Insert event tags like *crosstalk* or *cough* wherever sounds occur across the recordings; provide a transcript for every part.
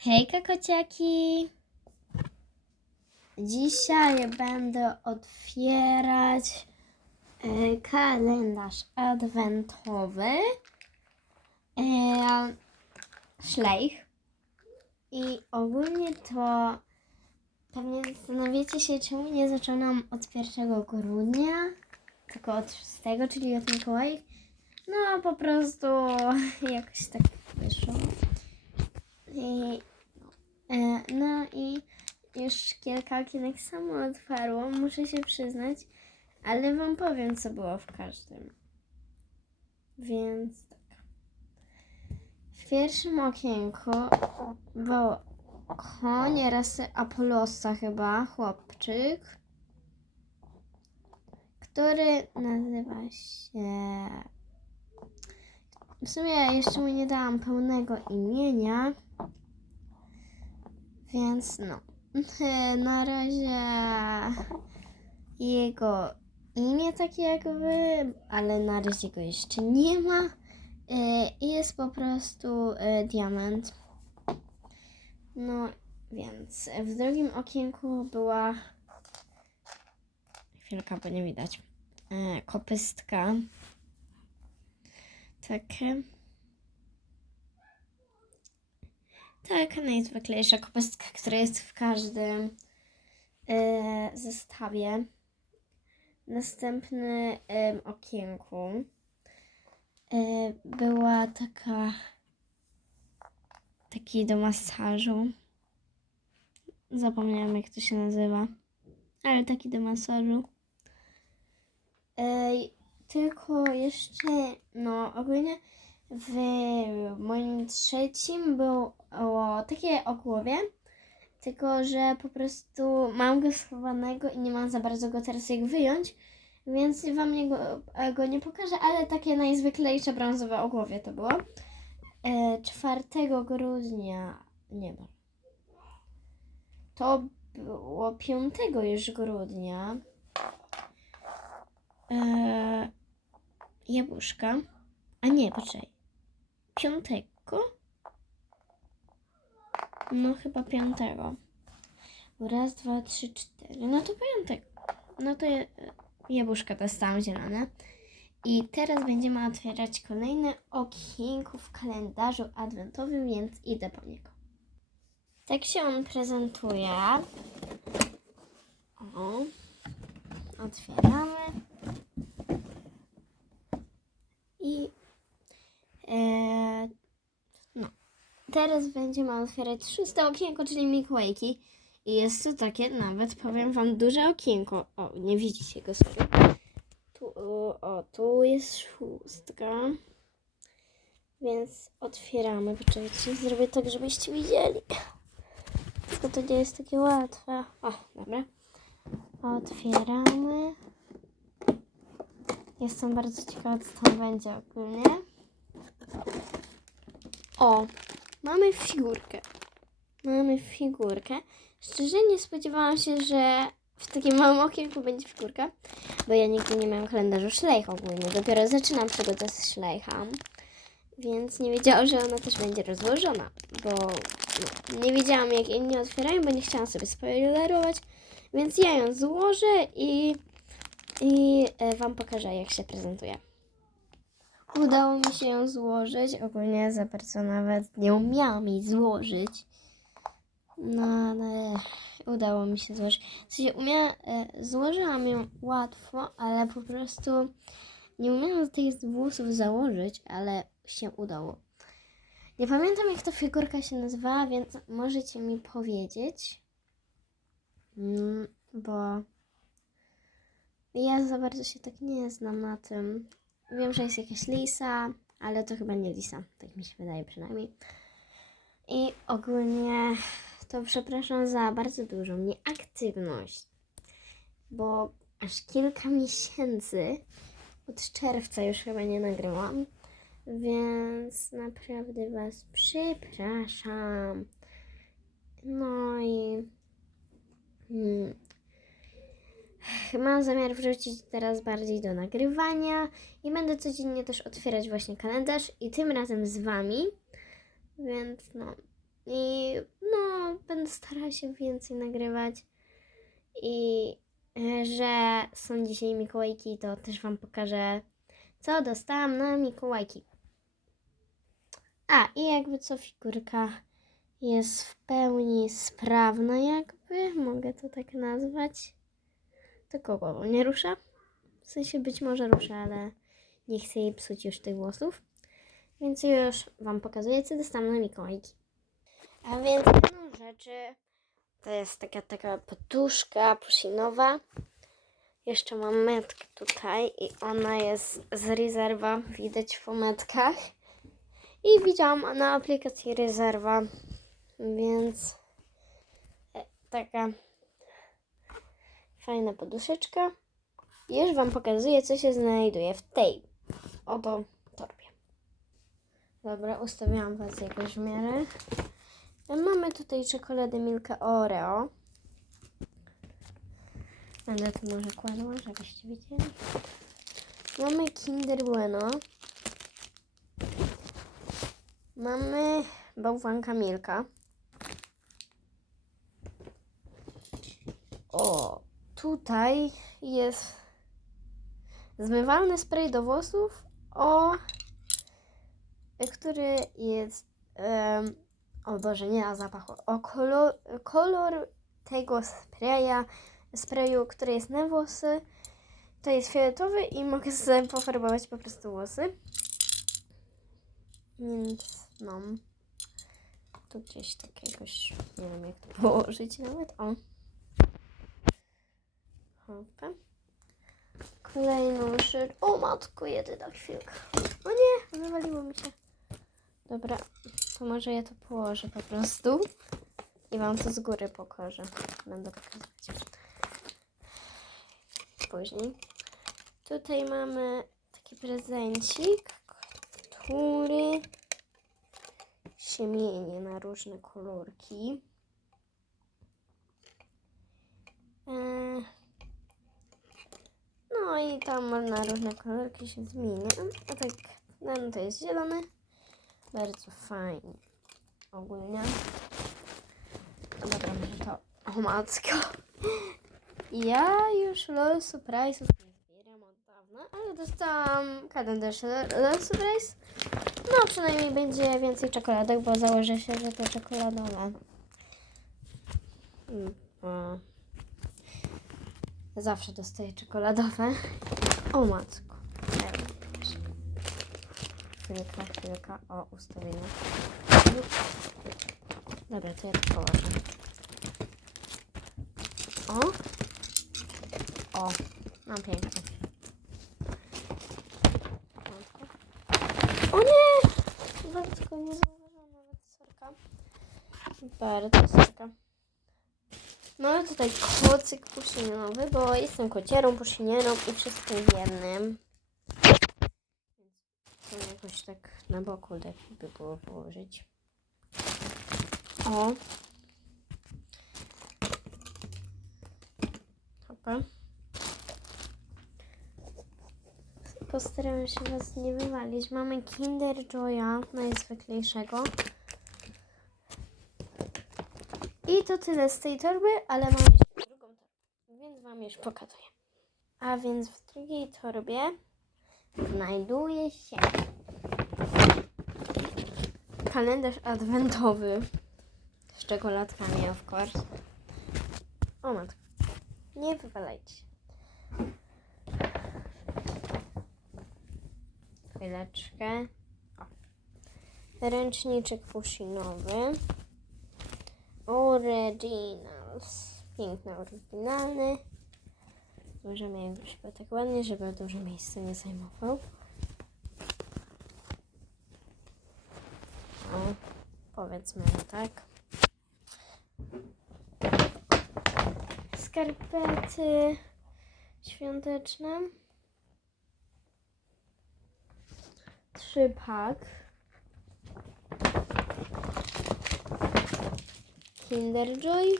Hejka kociaki! Dzisiaj będę otwierać e, kalendarz adwentowy, e, szlejch i ogólnie to pewnie zastanawiacie się, czemu nie zaczynam od 1 grudnia, tylko od 6, czyli od Mikołaj. No po prostu *laughs* jakoś tak wyszło. I, e, no i już kilka okienek samo otwarło, muszę się przyznać, ale wam powiem, co było w każdym. Więc tak. W pierwszym okienku był koń rasy Apolosa chyba, chłopczyk, który nazywa się... W sumie jeszcze mu nie dałam pełnego imienia, więc no. *laughs* Na razie jego imię takie jak wy, ale na razie go jeszcze nie ma. I jest po prostu e, diament. No więc w drugim okienku była chwilka, bo nie widać. E, kopystka. Takie. Tak, najzwyklejsza kopystka, która jest w każdym e, zestawie. Następny em, okienku e, była taka taki do masażu. Zapomniałam jak to się nazywa. Ale taki do masażu. Ej, tylko jeszcze, no ogólnie w moim trzecim było takie o głowie, tylko że po prostu mam go schowanego i nie mam za bardzo go teraz jak wyjąć, więc wam nie go, e, go nie pokażę, ale takie najzwyklejsze brązowe o głowie to było. E, 4 grudnia, nie ma. To było 5 już grudnia. E, jabłuszka. A nie, poczekaj. Piątego? No chyba piątego. Raz, dwa, trzy, cztery. No to piątek. No to je, jabłuszka dostałam zielone. I teraz będziemy otwierać kolejne okienko w kalendarzu adwentowym, więc idę po niego. Tak się on prezentuje. O. Otwieramy. I e, no. Teraz będziemy otwierać szóste okienko, czyli Mikołajki. I jest to takie nawet, powiem wam, duże okienko. O, nie widzicie go sobie. Tu, o, tu jest szóstka. Więc otwieramy. Poczekajcie, zrobię tak, żebyście widzieli. Tylko to nie jest takie łatwe. O, dobra. Otwieramy. Jestem bardzo ciekawa, co tam będzie ogólnie. O, mamy figurkę. Mamy figurkę. Szczerze nie spodziewałam się, że w takim małym okienku będzie figurka, bo ja nigdy nie miałam kalendarzu szlejch ogólnie. Dopiero zaczynam przygodę z szlejcham, więc nie wiedziałam, że ona też będzie rozłożona, bo no, nie wiedziałam jak inni otwierają, bo nie chciałam sobie spoilerować, więc ja ją złożę i, i e, Wam pokażę jak się prezentuje. Udało mi się ją złożyć. Ogólnie za bardzo nawet nie umiałam jej złożyć. No ale udało mi się złożyć. W sensie umia, e, złożyłam ją łatwo, ale po prostu nie umiałam tych włosów założyć, ale się udało. Nie pamiętam jak ta figurka się nazywała, więc możecie mi powiedzieć. Mm, bo ja za bardzo się tak nie znam na tym. Wiem, że jest jakaś lisa, ale to chyba nie lisa, tak mi się wydaje przynajmniej. I ogólnie to przepraszam za bardzo dużą nieaktywność, bo aż kilka miesięcy od czerwca już chyba nie nagrałam, więc naprawdę Was przepraszam. No i hmm, Mam zamiar wrzucić teraz bardziej do nagrywania i będę codziennie też otwierać właśnie kalendarz i tym razem z Wami. Więc no, I no, będę starała się więcej nagrywać. I e, że są dzisiaj Mikołajki, to też Wam pokażę, co dostałam na Mikołajki. A, i jakby co figurka jest w pełni sprawna, jakby, mogę to tak nazwać. Tylko głową nie rusza. W sensie być może rusza, ale nie chcę jej psuć już tych włosów. Więc już Wam pokazuję, co dostałam na Mikołajki. A więc jedną rzeczy to jest taka taka poduszka pusinowa. Jeszcze mam metkę tutaj i ona jest z rezerwa, widać w metkach. I widziałam na aplikacji rezerwa, więc e, taka fajna poduszeczka. Już Wam pokazuję, co się znajduje w tej oto torbie. Dobra, ustawiłam Was jakoś w miarę. Mamy tutaj czekoladę Milka Oreo. Będę tu może kładła, żebyście widzieli. Mamy Kinder Bueno. Mamy bałwanka Milka. O, tutaj jest zmywalny spray do włosów, o, który jest, em, o Boże, nie na zapachu, o kolor, kolor tego spraya, sprayu, który jest na włosy, to jest fioletowy i mogę *laughs* sobie pofarbować po prostu włosy. Więc no, tu gdzieś tak jakoś, nie wiem jak to *laughs* położyć nawet, o. Hopę. Kolejną rzecz. O matko, jedyna chwilka. O nie, wywaliło mi się. Dobra, to może ja to położę po prostu. I wam to z góry pokażę. Będę pokazywać. Później. Tutaj mamy taki prezencik, który się mieni na różne kolorki. Eee, no i tam można różne kolorki się zmienia. A tak, ten to jest zielony. Bardzo fajnie. Ogólnie. Dobra, to... O matko. Ja już LOL Surprise'ów nie zbieram od dawna, ale dostałam kalendarz LOL Surprise. No przynajmniej będzie więcej czekoladek, bo założę się, że te czekoladowe. Mm, o. Zawsze dostaję czekoladowe. O matko. Chwilka, chwilka. O, ustawienie. Dobra, to ja to położę. O. O, mam pięknie. O nie! Bardzo nie zauważyłam nawet sorka. Bardzo sorka. Mamy No, tutaj kocyk puszyniowy, bo jestem kocierą, puszynierą i wszystkim jednym. To jakoś tak na boku lepiej by było położyć. O. Hopa. Postaram się Was nie wywalić. Mamy Kinder Joya najzwyklejszego. I to tyle z tej torby, ale mam jeszcze drugą torbę, więc Wam już pokazuję. A więc w drugiej torbie znajduje się kalendarz adwentowy z czekoladkami, of course. O matko, nie wywalajcie. Chwileczkę. O. Ręczniczek pushinowy. Originals. Piękny, oryginalny. Możemy jakoś go tak ładnie, żeby dużo miejsca nie zajmował. O, powiedzmy tak. Skarpety świąteczne. Trzy pak. Kinder Joy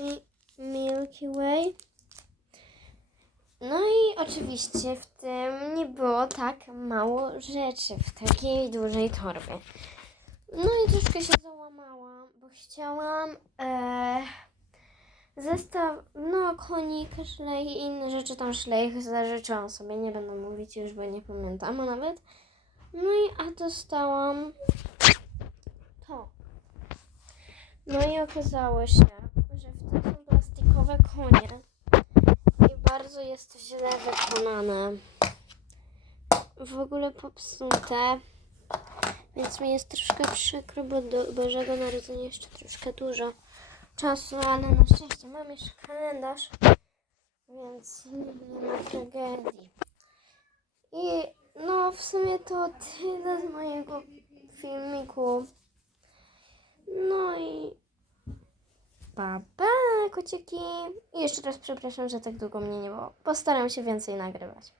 i Milky Way. No i oczywiście w tym nie było tak mało rzeczy w takiej dużej torbie. No i troszkę się załamałam, bo chciałam e, zestaw, no konik, szlej i inne rzeczy tam szlej zażyczyłam sobie, nie będę mówić już, bo nie pamiętam a nawet. No i a dostałam. No i okazało się, że w tym są plastikowe konie i bardzo jest to źle wykonane. W ogóle popsute. Więc mi jest troszkę przykro, bo do Bożego Narodzenia jeszcze troszkę dużo czasu, ale na szczęście mam jeszcze kalendarz, więc nie ma tragedii. I no w sumie to tyle z mojego filmiku. No i pa, pa. I jeszcze raz przepraszam, że tak długo mnie nie było. Postaram się więcej nagrywać.